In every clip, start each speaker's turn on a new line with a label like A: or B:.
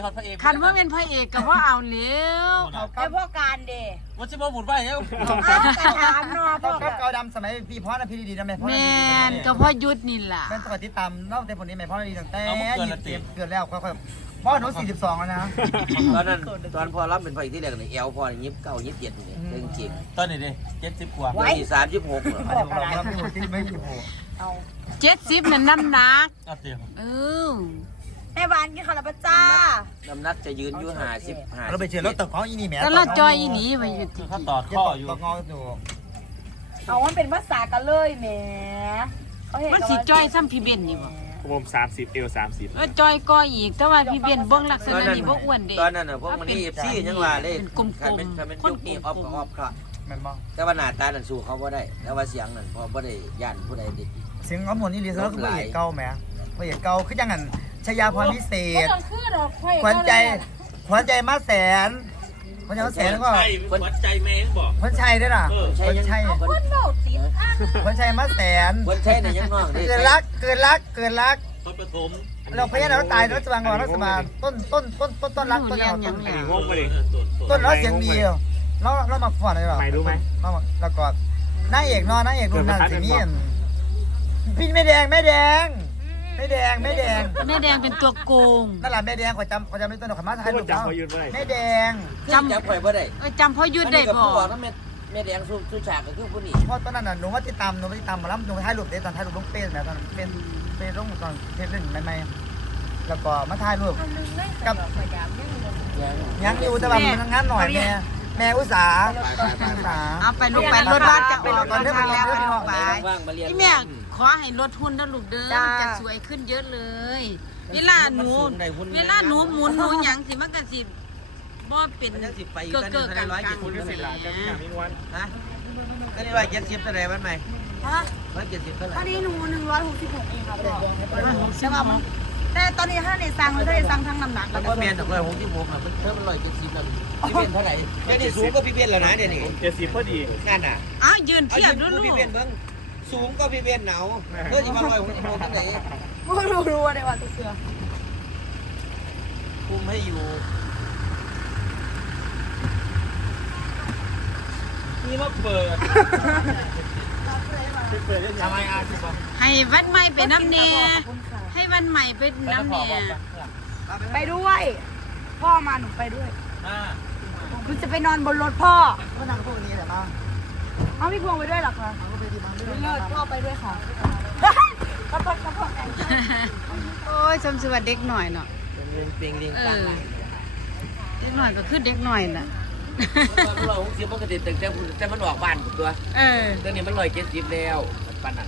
A: ฮอตพระเอก
B: คันว่าเป็นพระเอกก็บ่เอาแล้ว
C: ไอ้พ่อการเด้
A: ว่าจะมาบุญไปแล้ว
C: เอากระถามเนาะพ่อ
D: ก็เกาดำสมัยพี่พ่อนะพี่ดีๆนะแม่พ่อ
B: แม่นก็พ่อยุทธนี่ล่ะ
D: แม่ตัวที่ตามนอกแต่ผลนี้แม่พ่อดีตั้งแต่เกิดแล้วค่อยๆพ่อหนู42แล้วนะ
E: ตอนนั้นตอนพอรับเป็นไฟที่แรกนี่เอลพอยิบเก้ายิบเจ็ดนี่เรื่องจริง
A: ตอนนี้ดิ70 กว่า
E: วันที่36
D: อันนี้ผมรับที่ไม่กี่โผ
C: เอา
B: 70นั่นน้ำหนัก
A: เอาเตียง
B: เออ
C: แม่บ้านกินข้าวแล้วปะจ้า
E: น้ำหนักจะยืนอยู่50
D: เราไปเจอรถตกเขาอีนี่แม่
B: แต่เราจอยอีหลีไปอยู่ที่
A: เขาต่อข้ออยู่
D: ตกงออยู่
C: เอามันเป็นภาษากันเลยแหมเขาเห็น
B: มันสิจอยซ้ำพี่เบนนี่บ่
F: ผม30เอว30
B: เออจอยก็อีกแต่ว่าพี่เบนเบิ่งลักษณะนี่บ่อ้วนเด้
E: ตอนนั้นน่ะพวกมันนี่ FC ยังว่าเลย
B: เป็นกลม
E: คันเป็นยุคนี้ออฟก็ออฟครับ
D: แม่นบ่
E: แต่ว่าหน้าตานั่นสู้เขาบ่ได้แต่ว่าเสียงนั่นพอบ่ได้ย่านผู้ใดเด็ด
D: เสียงอ้อมหมดนี่ลีเซอร์คือพระเอกเก่าแม่พระเอกเก่าคือจังนั้นชยาพรพิเศษขวัญใจมาแสนขวัญใจมาแสนก็
F: วัดใจแม่งบอก
D: ขวัญชัยด้วยล่ะขวัญชัย
C: คนโลกติดอ่ะ
D: ขวัญชัยมาแสน
E: คนใช้น่ะยังน้อง
D: เกินรัก
F: ตอนประถม
D: เราพยายามเราตายรัฐบาลก่อนรัฐบาลต้นรักต้นเอาต้น
F: อันนี้งงไปดิ
D: ต้นแล้วเสียงดีเรามาฟอนอะไรหรอ
F: ไม่รู้ไหม
D: แล้วก็นางเอกนอนนางเอกรุ่นนั้นสิมีพี่แม่แดงแม่แดง
B: เป็นตัวโกง
D: นั่นแหละแม่แดงขอจำไม่ต้นขมาถ่ายรูปแล้วแม่แดง
E: จำข่อยบ่ได้
B: จำพ่อยุทธได้
E: กับ
B: พอ
E: ผู้บอกนั้นแม่แดงสู้ฉากก็คือผู้นี้
D: เพราะตอนนั้นน่ะหนูว่าติดตามมาแล้วหนูถ่ายรูปเด็ตอนถ่ายรูปลงเฟซนะตอนเป็นลงตอนเฟซเล่นใหม่ๆแล้วก็มาถ่ายรูปกับยังอยู่แต่ว่ามันงานหน่อยแม่อุตสา
B: เอาไปลูกไปรถบ้านจะไปรถบ้านแล้วไปออกไป
E: ว่างมาเรียน
B: พี่แม่ขอให้ลดหุ้นนะลูกเด้อมันจะสวยขึ้นเยอะเลย เวลาหนูหมุนหนูหยังสิมันก็สิบ่เป็น
E: มันยังสิไปอยู่
B: เกิ
E: กัน
B: เกิกัน
F: คุณ
B: กั
F: ก็
B: น
F: เสร็จแล้วจะมีอย่างมีวัน
E: ฮะก็นี่170เท่าไหร่มันใหม่
C: ฮะ
E: 170เท่าไหร่
C: ตอนนี้หนู166เองครับพ่อแต่ตอนนี้ถ้าในสั่งเลยถ้าในสั่งทั้งน้ำหนัก
E: แล้
C: แล้ว ว
E: ก็
C: ก็
E: แม่น166น่ะมันเพิ่มมัน170แล้วพี่เบนเท่าไหร่เดี๋ยวนี้สูงก็พี่เบนแล้วนะเดี๋ยวนี้
F: 70พอดี
E: นั่นน่ะ
B: อ้าวยืน
E: เอา
B: เทีย
E: ยื
B: บ
E: น
B: ด้วย
E: คู่
B: ลู
E: พี่
B: ก
E: เบนเบิ่งสูงก็พี่เบนหนาวเพื่อที่มา166ที่ไหน
C: ไม่รู้อะไรวะตัวเสือ
E: คุมให้อยู่
A: นี่มาเปิดทำไมอาชีพ
B: ให้วันใหม่ไปน้ำเน่ให้วันใหม่ไปน้ำเน่
C: ไปด้วย พ่อมาหนูไปด้วย
A: อ่า
C: หนูจะไปนอนบนรถพ่อ
D: ก็นั่งพวกนี้แหละมา
C: เอาพี่พวงไปด้วยเหรอคะ
D: ก็ไปดีมาด้วย
C: เลิศพ่อไปด้วยค่ะกระเพาะกระเพาะ
B: โอ้ยสมสวัสดิ์เด็กหน่อยเนาะ
E: เปลียงเลียง
B: เอ
E: ตัง
B: อเด็กหน่อยก็คือเด็กหน่อยน่ะ
E: 160ปกติแต่มันออกบ้านตัว
B: เออ
E: ตอนนี้มัน170แล้วปันน่ะ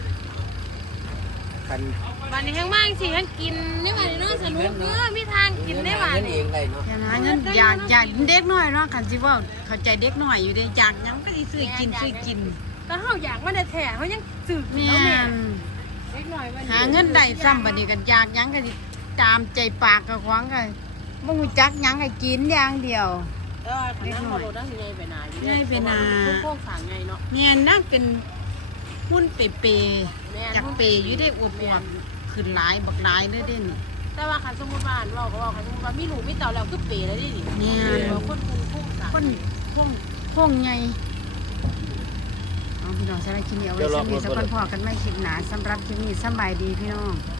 E: คัน
G: วันนี้แห้งมากสิแห้งกินนี่วันนี้เนาะสนุกเนาะมีทางกินได้หวาน
E: เองได้เนาะ
B: อย่านะเงินอยากเด็กหน่อยเนาะคันสิว่าเข้าใจเด็กหน่อยอยู่เด้อยากหยังก็สิซื้อกิน
G: ก็เฮาอยากมาแต่แท้เฮายังสืบ
B: แม่
G: เนาะแม่
B: น
G: เล็กหน่อยวันนี้
B: หาเงินได้ซ้ำบัดนี้ก็อยากหยังก็สิตามใจปากกับของก็บ่ฮู้จักหยังให้กินอย่างเดียว
G: เออคันนั้นบ่รู้ได้สิไงไปนาอยู่
B: ไงไปนา
G: พวกสั่งไงเนาะ
B: เนี่ยนะเป็นหุ้นเป
G: แม่
B: ๆจากเปอยู่ได้อวบๆขึ้นหลายบักหลายเลยเด้นี่
G: แต่ว่าคันสมมุติว่าเราก็ว่าคันสมมุติว่ามีลูกมีเต่าแล้วคือเปรแล้วดิ
B: เนี่ย
G: คนสั่ง
B: คนโค้งใหญ่เอาพี่น้องสำหรับคลิปนี้เอาไว้สำหรับสักวันพอกันไม่คลิปหนาสำหรับคลิปนี้สำบายดีพี่น้อง